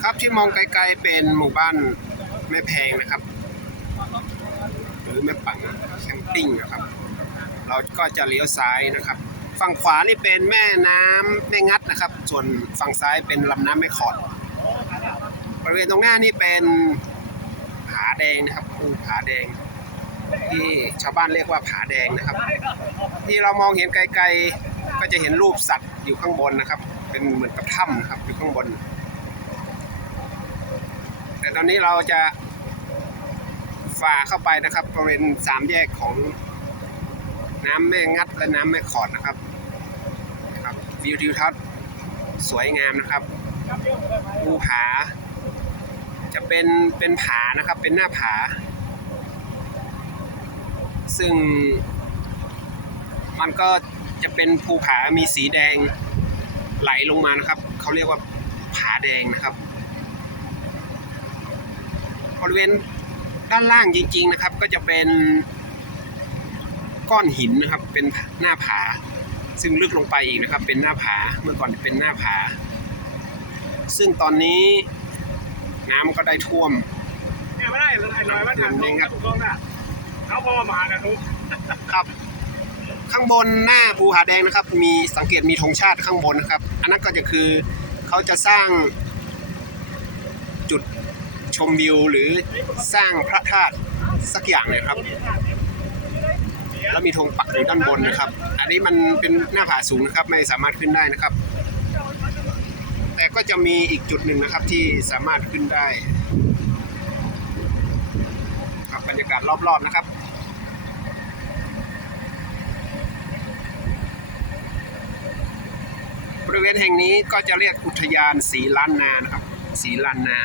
นะครับที่มองไกลๆเป็นหมู่บ้านแม่แพงนะครับ หรือแม่ปังแคมปิ้งนะครับ เราก็จะเลี้ยวซ้ายนะครับ ฝั่งขวานี่เป็นแม่น้ำแม่งัดนะครับ ส่วนฝั่งซ้ายเป็นลำน้ำแม่ขอดบริเวณตรงหน้านี่เป็นผาแดงนะครับภูผาแดง ที่ชาวบ้านเรียกว่าผาแดงนะครับ ที่เรามองเห็นไกลๆก็จะเห็นรูปสัตว์อยู่ข้างบนนะครับ เป็นเหมือนกับถ้ำนะครับอยู่ข้างบน ตอนนี้เราจะฝ่าเข้าไปนะครับบริเวณสามแยกของน้ำแม่งัดและน้ำแม่ขอดนะครับครับวิวทิวทัศน์สวยงามนะครับภูผา จะเป็นเป็นผานะครับเป็นหน้าผา ซึ่งมันก็จะเป็นภูผามีสีแดงไหลลงมานะครับ เขาเรียกว่าผาแดงนะครับ ริเวณด้านล่างจริง ๆนะครับ ก็จะเป็นก้อนหินนะครับ เป็นหน้าผา ซึ่งลึกลงไปอีกนะครับ เป็นหน้าผาเมื่อก่อนเป็นหน้าผา ซึ่งตอนนี้น้ำก็ได้ท่วมเนี่ยไม่ได้ไอ้ลอยว่าทางตรงนะถูกต้องนะเขาพอมานะทุกครับ ข้างบนหน้าภูผาแดงนะครับ มีสังเกตมีธงชาติข้างบนนะครับ อันนั้นก็จะคือเขาจะสร้างจุด ชมวิวหรือสร้างพระธาตุสักอย่างนยครับ แล้วมีธงปักอยู่ด้านบนนะครับ อันนี้มันเป็นหน้าผาสูงนะครับ ไม่สามารถขึ้นได้นะครับ แต่ก็จะมีอีกจุดหนึ่งนะครับที่สามารถขึ้นได้ครับบรรยากาศรอบๆนะครับบริเวณแห่งนี้ก็จะเรียกอุทยานสีล้านนานะครับ สีล้านนา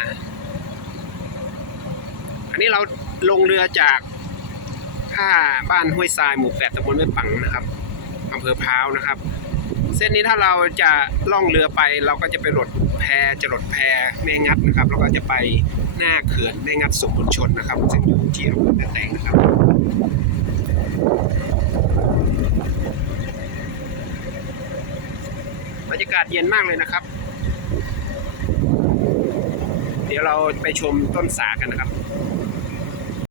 อันนี้เราลงเรือจากท่าบ้านห้วยทรายหมู่แปดตำบลแม่ปังนะครับอำเภอพร้าวนะครับ เส้นนี้ถ้าเราจะล่องเรือไปเราก็จะไปหลดแพจะหลดแพแม่งัดนะครับแล้วก็จะไปหน้าเขื่อนแม่งัดสมบุญชนนะครับซึ่งอยู่ที่อำเภอแม่แตงนะครับบรรยากาศเย็นมากเลยนะครับ เดี๋ยวเราไปชมต้นสากันนะครับ